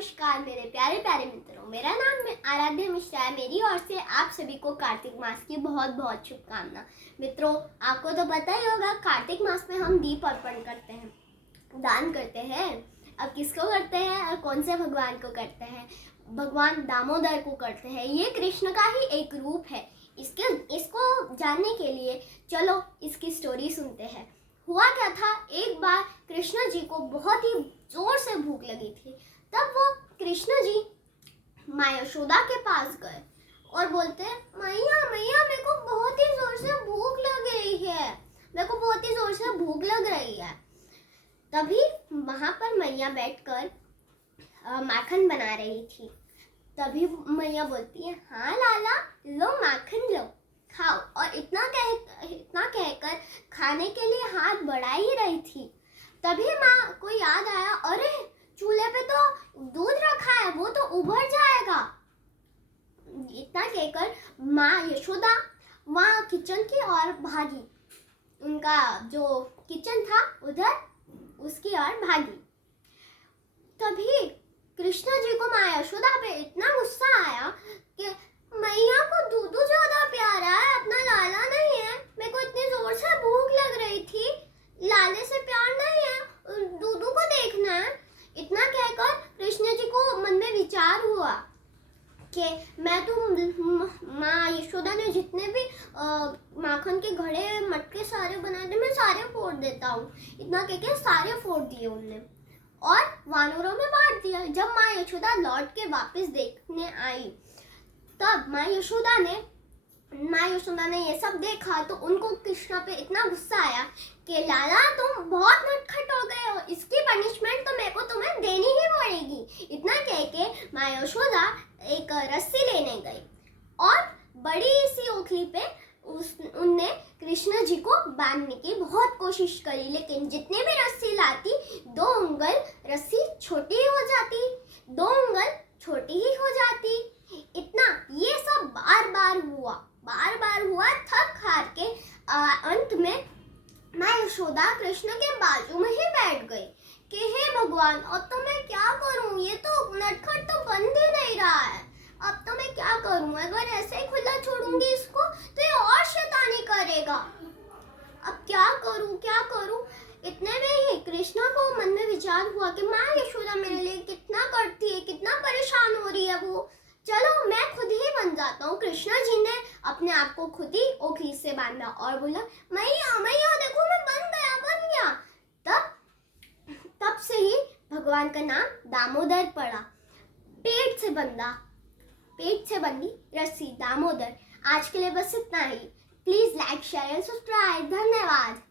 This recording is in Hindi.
नमस्कार मेरे प्यारे प्यारे मित्रों, मेरा नाम आराध्या मिश्रा है। मेरी ओर से आप सभी को कार्तिक मास की बहुत बहुत शुभकामना। मित्रों, आपको तो पता ही होगा कार्तिक मास में हम दीप अर्पण करते हैं, दान करते हैं। अब किसको करते हैं और कौन से भगवान को करते हैं? भगवान दामोदर को करते हैं। ये कृष्ण का ही एक रूप है। इसको जानने के लिए चलो इसकी स्टोरी सुनते हैं। हुआ क्या था, एक बार कृष्ण जी को बहुत ही जोर से भूख लगी थी। तब वो कृष्ण जी माँ यशोदा के पास गए और बोलते, मैया मैया मेरे को बहुत ही जोर से भूख लग रही है, मेरे को बहुत ही जोर से भूख लग रही है। तभी वहां पर मैया बैठकर माखन बना रही थी। तभी मैया बोलती है, हाँ लाला लो माखन लो खाओ। और इतना कहकर खाने के लिए हाथ बढ़ा ही रही थी। तभी माँ को याद आया, अरे चूल्हे पे तो दूध रखा है, वो तो उबल जाएगा। इतना कहकर माँ यशोदा वहाँ किचन की ओर भागी। उनका जो किचन था उधर उसकी ओर भागी। तभी कृष्ण जी को माँ यशोदा पे इतना गुस्सा आया कि मैया को दूध ज्यादा प्यारा है, अपना लाला नहीं है। मेरे को इतनी जोर से भूख लग रही थी, लाले से प्यार नहीं है, दूधू को देखना है। इतना कहकर कृष्ण जी को मन में विचार हुआ कि मैं तो माँ यशोदा ने जितने भी माखन के घड़े मटके सारे बनाए थे, मैं सारे फोड़ देता हूँ। इतना कहकर सारे फोड़ दिए उनने और वानरों में बांट दिया। जब माँ यशोदा लौट के वापस देखने आई, तब माँ यशोदा ने ये सब देखा तो उनको कृष्णा पे इतना गुस्सा आया कि लाला तुम बहुत नटखट हो गए हो, इसकी पनिशमेंट तो मेरे को तुम्हें देनी ही पड़ेगी। इतना कह के माँ यशोदा एक रस्सी लेने गई और बड़ी सी ओखली पे उनने कृष्ण जी को बांधने की बहुत कोशिश करी, लेकिन जितने भी रस्सी लाती 2 उंगल रस्सी छोटी हो जाती, 2 उंगल छोटी ही हो जाती। इतना ये सब बार बार हुआ। थक हार के अंत में माँ यशोदा कृष्ण के बाजू में ही बैठ गई कि हे भगवान, अब तो मैं क्या करूं? ये तो नटखट तो बंद ही नहीं रहा है, अब तो मैं क्या करूं? अगर ऐसे ही खुला छोड़ूंगी इसको तो ये और शैतानी करेगा। अब क्या करूं? इतने में ही कृष्णा को मन में विचार हुआ कि माँ यशोदा मेरे लिए कितना करती है, कितना परेशान हो रही है वो। चलो मैं खुद ही बन जाता हूँ। कृष्णा जी ने अपने आप को खुद ही ओखली से बांधा और बोला, मैया देखो मैं बन गया। तब से ही भगवान का नाम दामोदर पड़ा। पेट से बंधी रस्सी दामोदर। आज के लिए बस इतना ही। Please like share and subscribe. धन्यवाद।